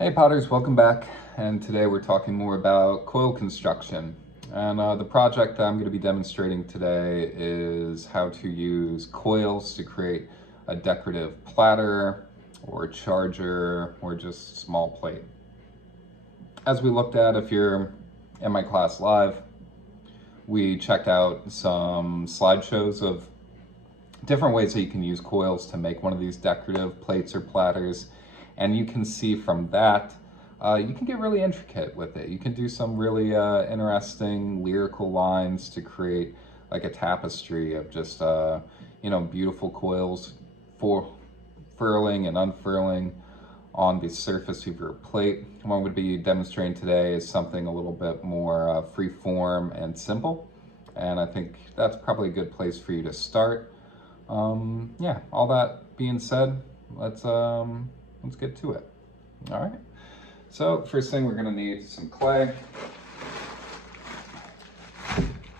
Hey Potters, welcome back. And today we're talking more about coil construction. And the project that I'm going to be demonstrating today is how to use coils to create a decorative platter or charger or just small plate. As we looked at, if you're in my class live, we checked out some slideshows of different ways that you can use coils to make one of these decorative plates or platters. And you can see from that, you can get really intricate with it. You can do some really interesting lyrical lines to create like a tapestry of just, beautiful coils for furling and unfurling on the surface of your plate. What I'm going to be demonstrating today is something a little bit more free form and simple. And I think that's probably a good place for you to start. Yeah, all that being said, let's get to it. All right. So first thing, we're gonna need some clay.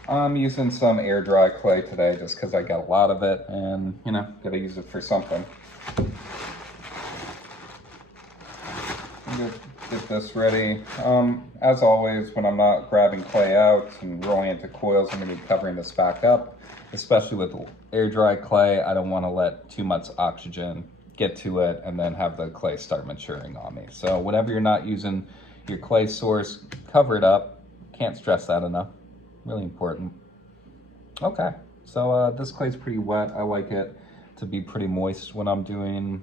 I'm using some air dry clay today just because I got a lot of it and gotta use it for something. Get this ready. As always, when I'm not grabbing clay out and rolling into coils, I'm gonna be covering this back up. Especially with air dry clay, I don't want to let too much oxygen get to it and then have the clay start maturing on me. So whenever you're not using your clay source, cover it up. Can't stress that enough. Really important. Okay, so this clay's pretty wet. I like it to be pretty moist when I'm doing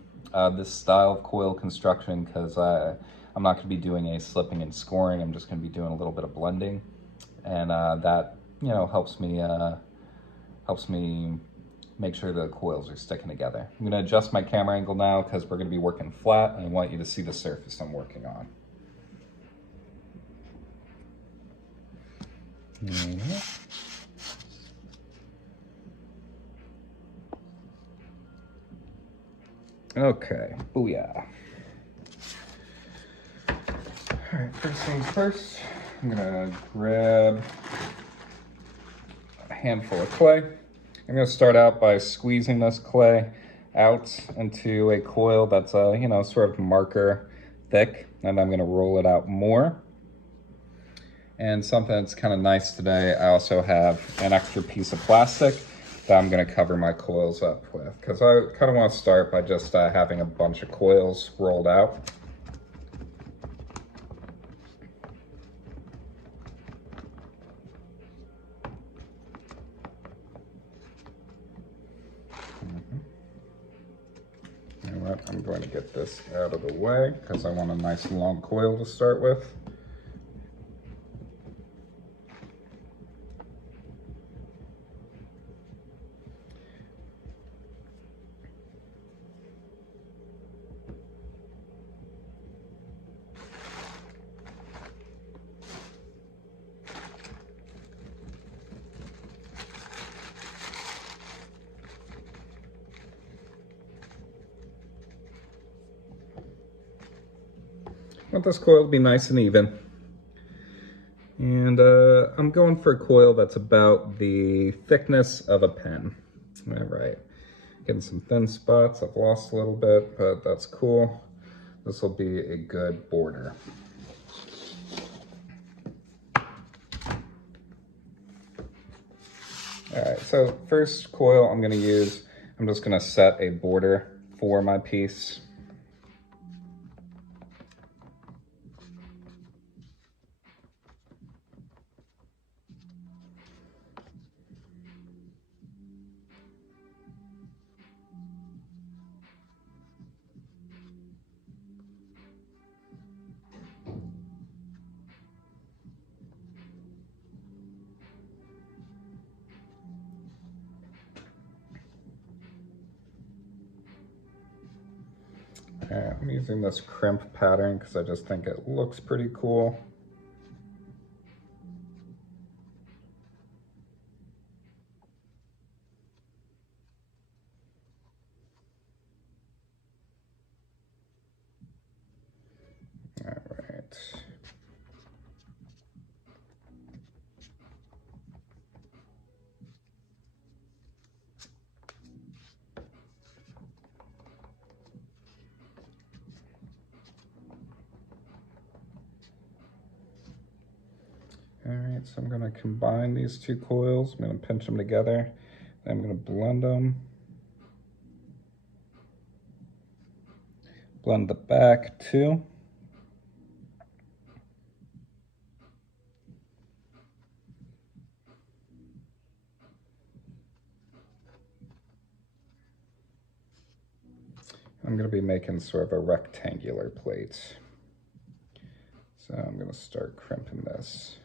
this style of coil construction because I'm not going to be doing any slipping and scoring. I'm just going to be doing a little bit of blending, and that helps me make sure the coils are sticking together. I'm gonna adjust my camera angle now because we're gonna be working flat and I want you to see the surface I'm working on. Okay, booyah. All right, first things first, I'm gonna grab a handful of clay. I'm gonna start out by squeezing this clay out into a coil that's sort of marker thick, and I'm gonna roll it out more. And something that's kind of nice today, I also have an extra piece of plastic that I'm gonna cover my coils up with, because I kind of want to start by just having a bunch of coils rolled out. You know what? I'm going to get this out of the way because I want a nice long coil to start with. I want this coil to be nice and even. And I'm going for a coil that's about the thickness of a pen. All right, getting some thin spots. I've lost a little bit, but that's cool. This will be a good border. All right, so first coil I'm just gonna set a border for my piece. I'm using this crimp pattern because I just think it looks pretty cool. All right. right, so I'm gonna combine these two coils. I'm gonna pinch them together. Then I'm gonna blend them. Blend the back too. I'm going to be making sort of a rectangular plate. So I'm going to start crimping this.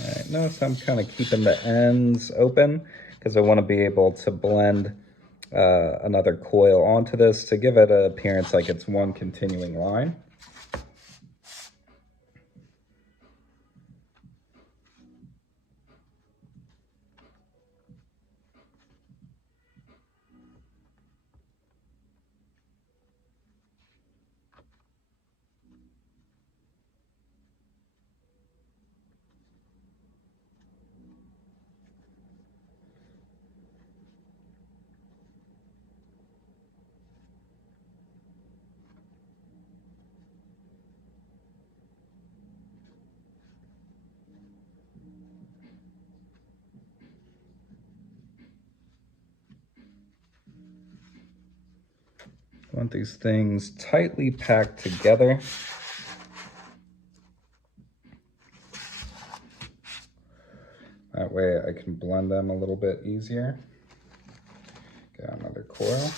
All right, notice I'm kind of keeping the ends open because I want to be able to blend another coil onto this to give it an appearance like it's one continuing line. I want these things tightly packed together. That way I can blend them a little bit easier. Get another coil.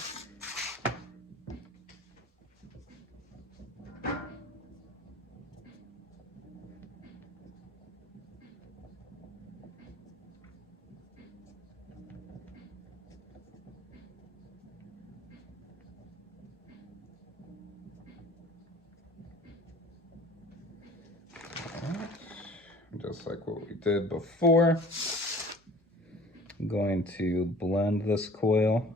Just like what we did before. I'm going to blend this coil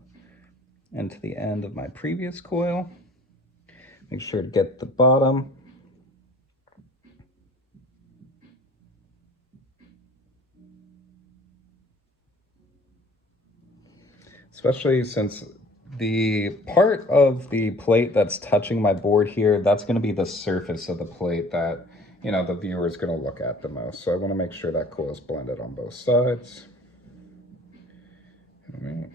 into the end of my previous coil. Make sure to get the bottom. Especially since the part of the plate that's touching my board here, that's going to be the surface of the plate that, you know, the viewer is going to look at the most. So I want to make sure that coil is blended on both sides. All right.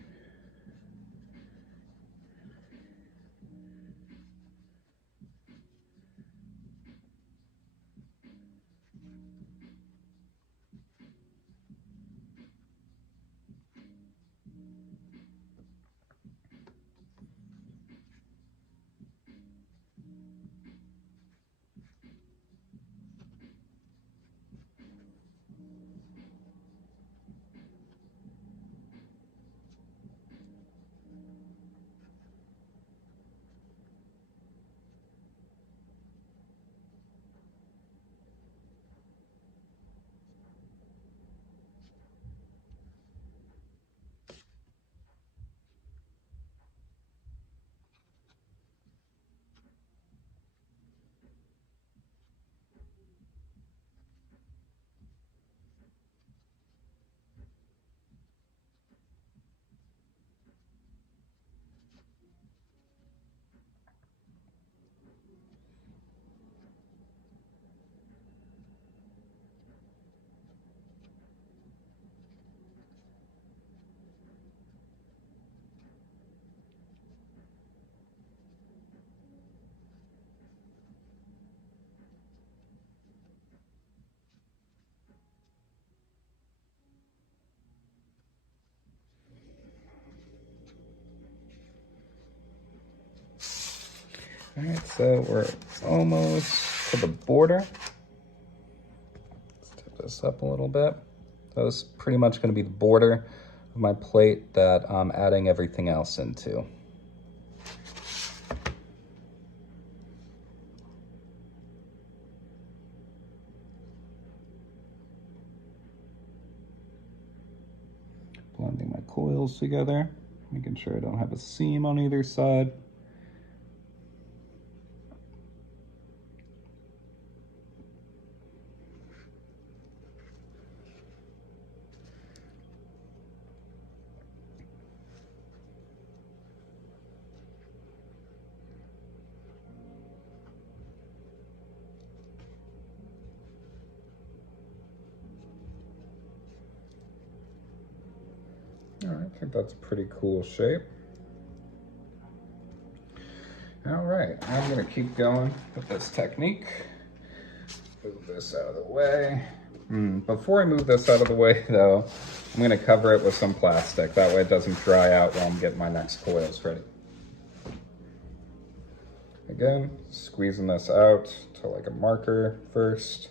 All right, so we're almost to the border. Let's tip this up a little bit. So this is pretty much going to be the border of my plate that I'm adding everything else into. Blending my coils together, making sure I don't have a seam on either side. I think that's a pretty cool shape. All right, I'm gonna keep going with this technique. Move this out of the way. Before I move this out of the way though, I'm gonna cover it with some plastic. That way it doesn't dry out while I'm getting my next coils ready. Again, squeezing this out to like a marker first.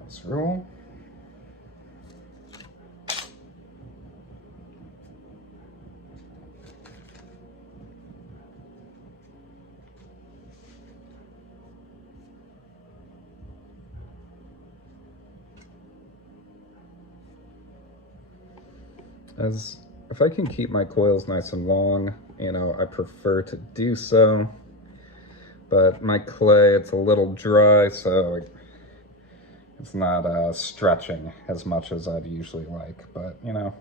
Let's roll. If I can keep my coils nice and long, you know, I prefer to do so. But my clay, it's a little dry, so it's not stretching as much as I'd usually like. But, you know,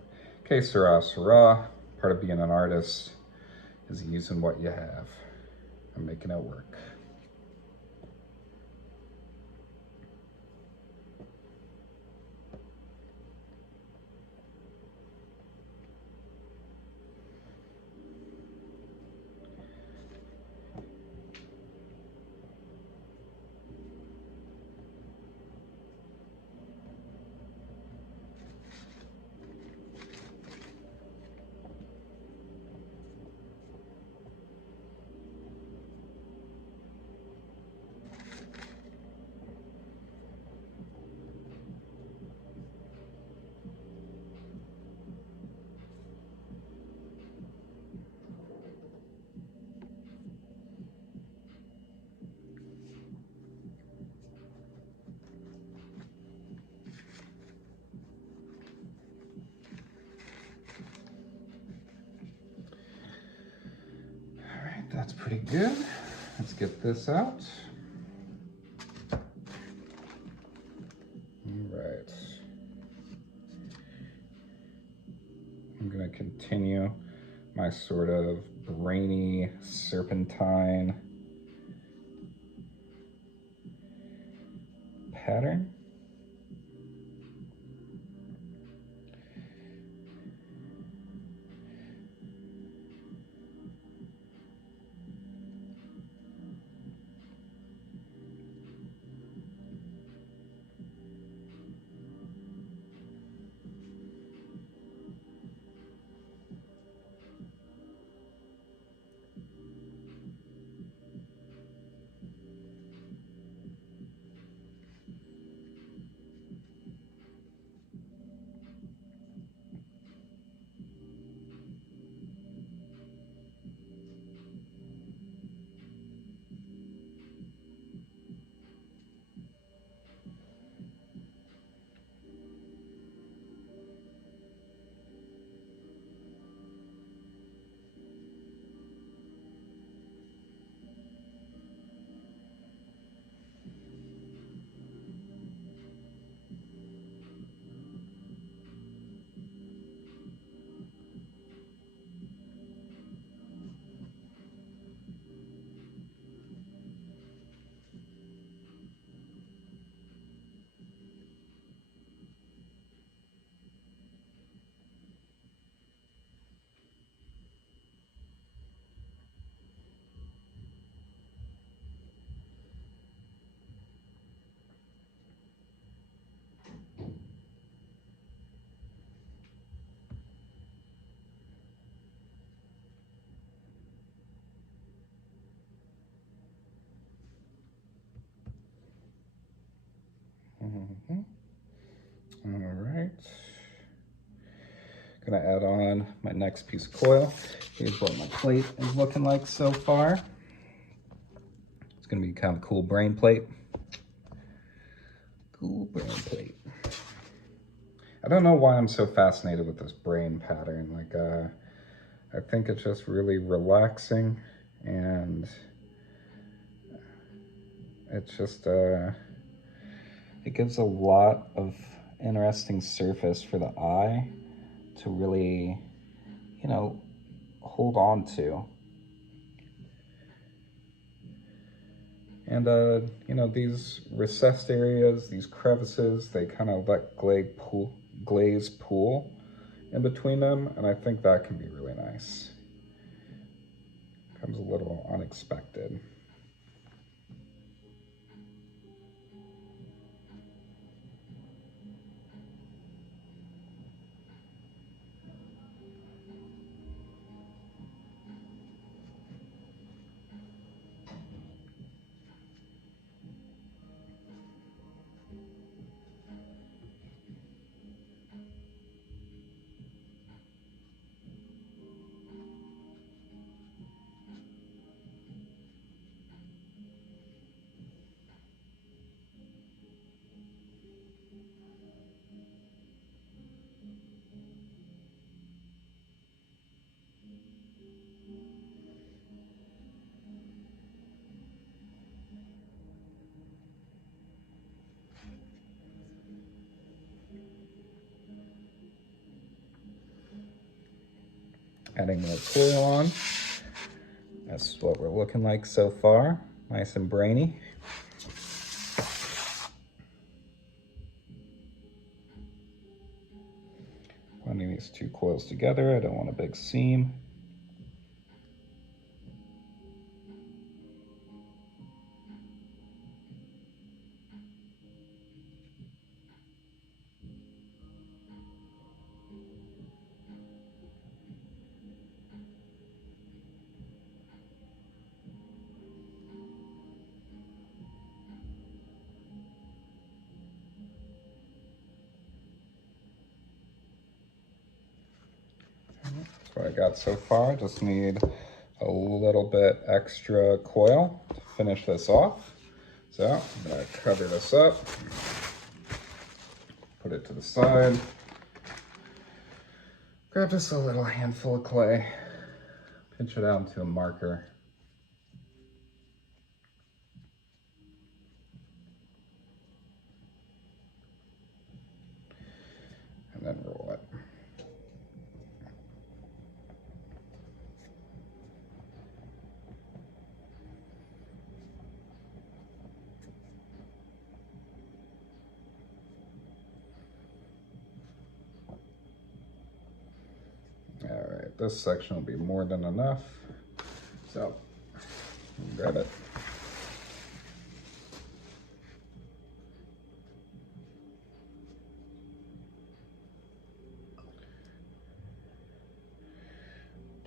que sera, sera. Part of being an artist is using what you have and making it work. That's pretty good. Let's get this out. All right. I'm gonna continue my sort of brainy serpentine pattern. All right. Gonna add on my next piece of coil. Here's what my plate is looking like so far. It's gonna be kind of a cool brain plate. Cool brain plate. I don't know why I'm so fascinated with this brain pattern. Like, I think it's just really relaxing, and It's just, it gives a lot of interesting surface for the eye to really, you know, hold on to. And, you know, these recessed areas, these crevices, they kind of let glaze pool in between them, and I think that can be really nice. Comes a little unexpected. Adding more coil on. That's what we're looking like so far. Nice and brainy. Blending these two coils together. I don't want a big seam. That's what I got so far. Just need a little bit extra coil to finish this off. So I'm gonna cover this up, put it to the side, grab just a little handful of clay, pinch it out into a marker. And then roll it. All right, this section will be more than enough. So, grab it.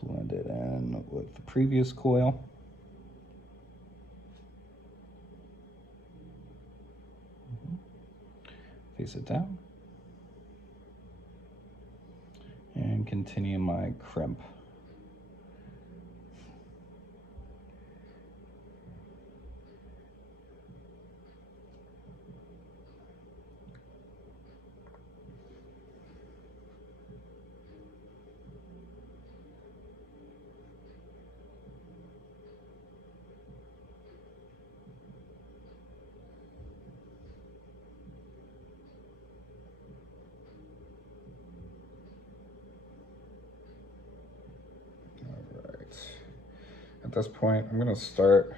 Blend it in with the previous coil. Face it down. And continue my crimp. At this point, I'm going to start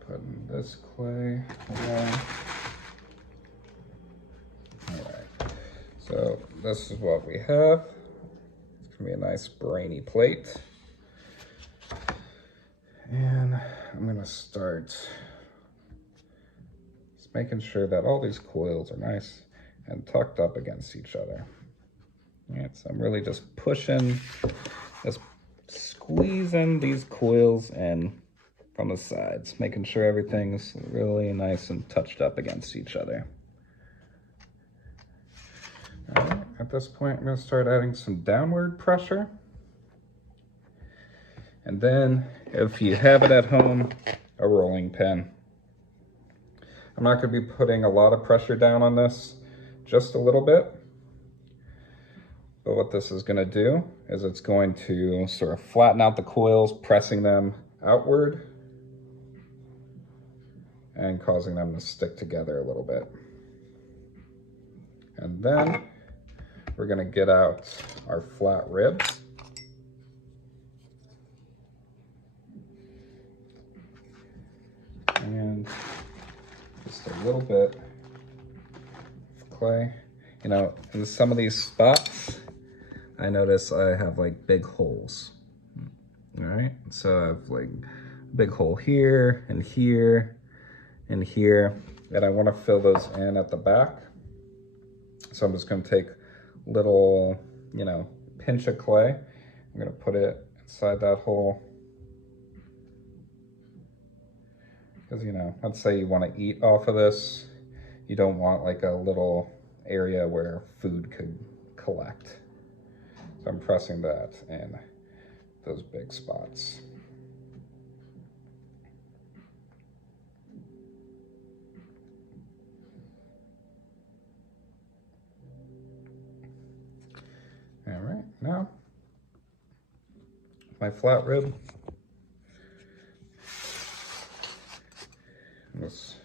putting this clay away. All right, so this is what we have. It's going to be a nice brainy plate. And I'm going to start just making sure that all these coils are nice and tucked up against each other. All right, so I'm really just pushing, just squeezing these coils in from the sides, making sure everything's really nice and touched up against each other. All right, at this point, I'm going to start adding some downward pressure. And then, if you have it at home, a rolling pin. I'm not going to be putting a lot of pressure down on this, just a little bit. But what this is going to do is it's going to sort of flatten out the coils, pressing them outward. and causing them to stick together a little bit. And then we're gonna get out our flat ribs. And just a little bit of clay. You know, in some of these spots, I notice I have like big holes. All right, so I have like a big hole here and here and here, and I want to fill those in at the back. So I'm just going to take little, you know, pinch of clay. I'm going to put it inside that hole. Because, you know, let's say you want to eat off of this. You don't want like a little area where food could collect. So I'm pressing that in those big spots. All right, now my flat rib. I'm just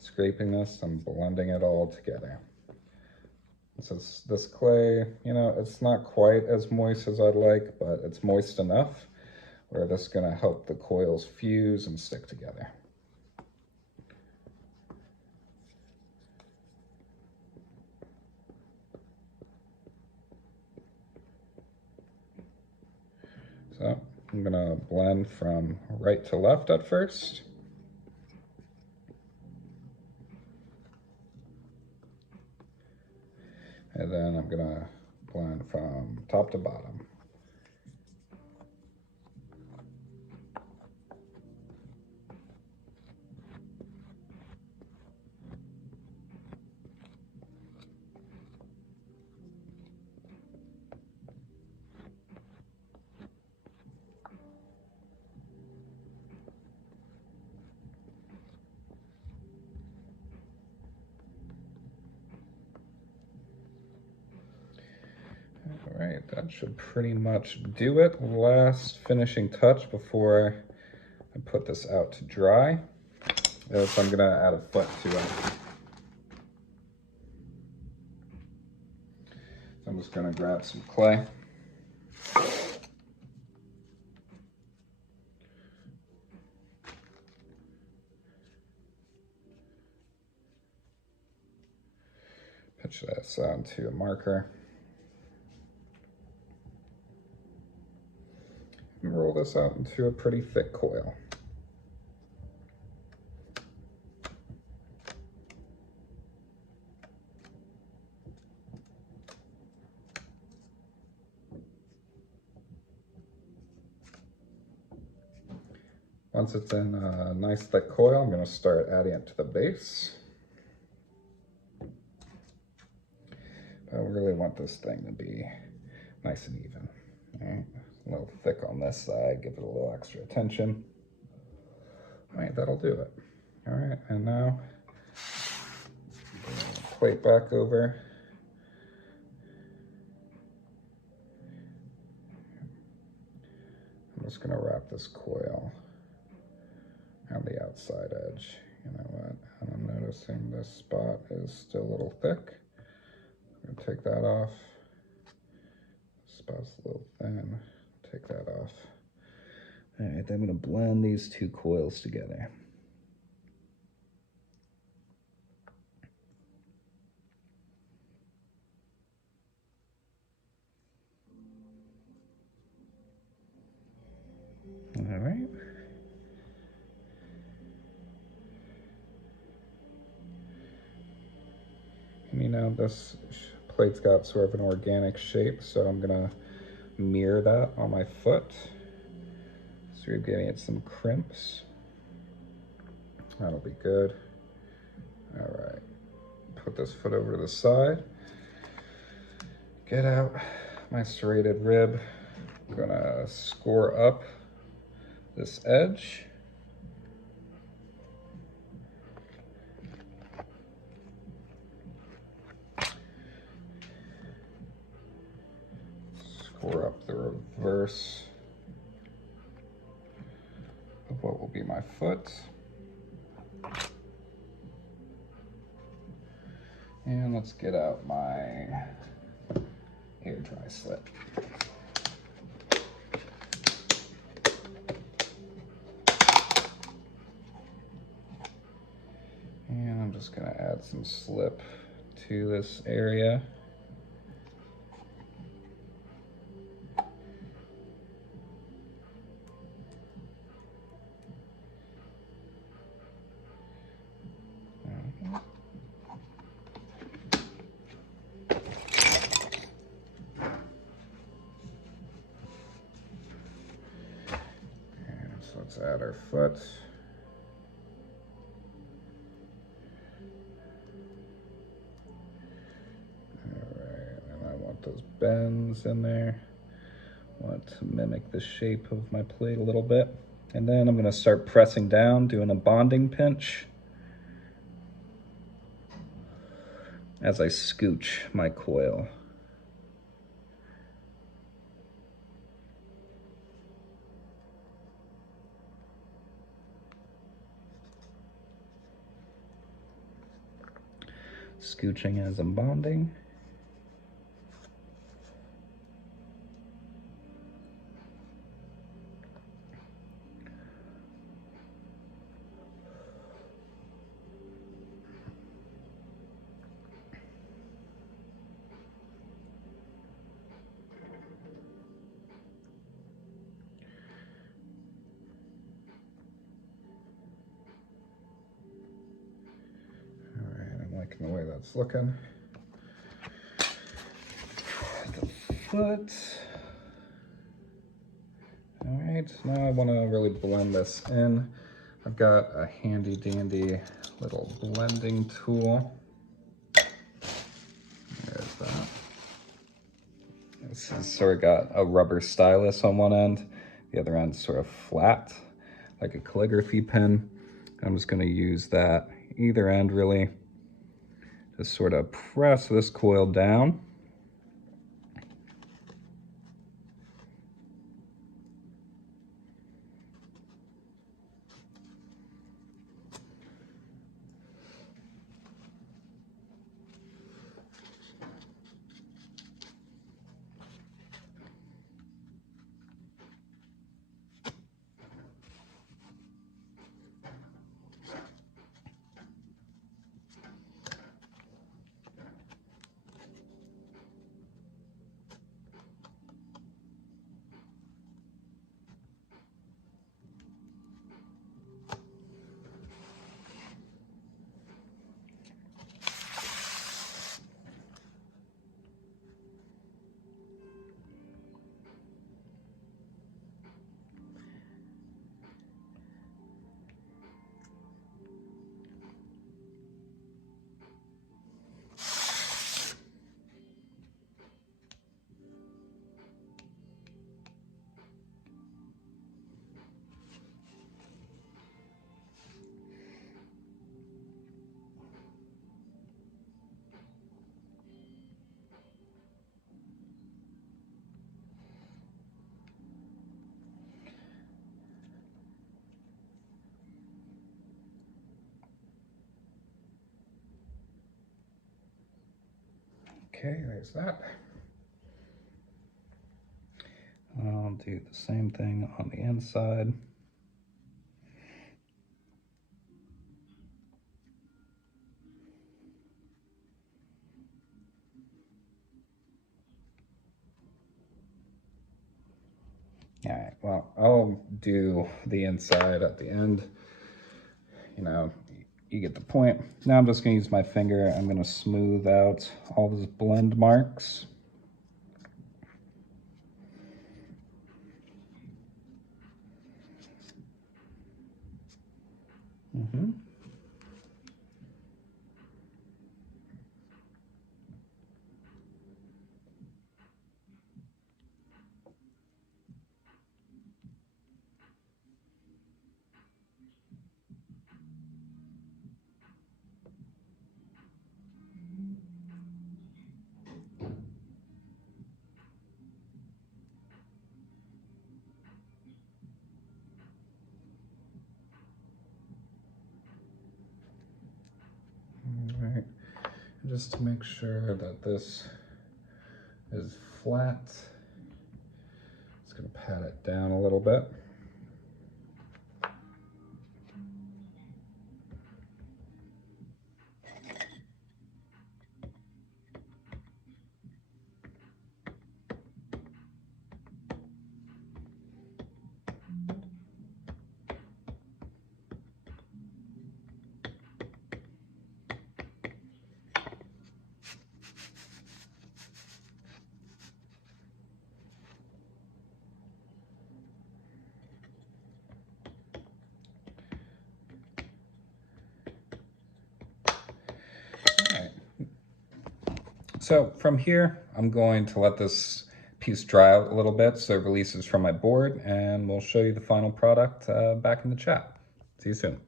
scraping this, I'm blending it all together. So this clay, you know, it's not quite as moist as I'd like, but it's moist enough where this is gonna help the coils fuse and stick together. So I'm gonna blend from right to left at first. And then I'm gonna blend from top to bottom. All right, that should pretty much do it. Last finishing touch before I put this out to dry is I'm gonna add a foot to it. So I'm just gonna grab some clay. Pitch this onto a marker. And roll this out into a pretty thick coil. Once it's in a nice thick coil, I'm going to start adding it to the base. I really want this thing to be nice and even. All right. A little thick on this side, give it a little extra attention. All right, that'll do it. All right, and now plate back over. I'm just gonna wrap this coil on the outside edge. You know what? And I'm noticing this spot is still a little thick. I'm gonna take that off. This spot's a little thin. Take that off. All right, then I'm gonna blend these two coils together. All right. And you know, this plate's got sort of an organic shape, so I'm gonna mirror that on my foot. So you're getting it some crimps. That'll be good. All right, put this foot over to the side. Get out my serrated rib. I'm gonna score up this edge. Score up the reverse of what will be my foot. And let's get out my air dry slip. And I'm just gonna add some slip to this area. So let's add our foot. Alright, and I want those bends in there. I want to mimic the shape of my plate a little bit. And then I'm going to start pressing down, doing a bonding pinch as I scooch my coil. Scooching as I'm bonding. Alright, I'm liking the way that's looking. The foot. Alright, now I want to really blend this in. I've got a handy dandy little blending tool. There's that. This has sort of got a rubber stylus on one end. The other end's sort of flat, like a calligraphy pen. I'm just going to use that either end really. Just sort of press this coil down. Okay, there's that. I'll do the same thing on the inside. All right, well, I'll do the inside at the end. You know, you get the point. Now I'm just gonna use my finger. I'm gonna smooth out all those blend marks. just to make sure that this is flat. Just gonna pat it down a little bit. So from here, I'm going to let this piece dry out a little bit so it releases from my board, and we'll show you the final product back in the chat. See you soon.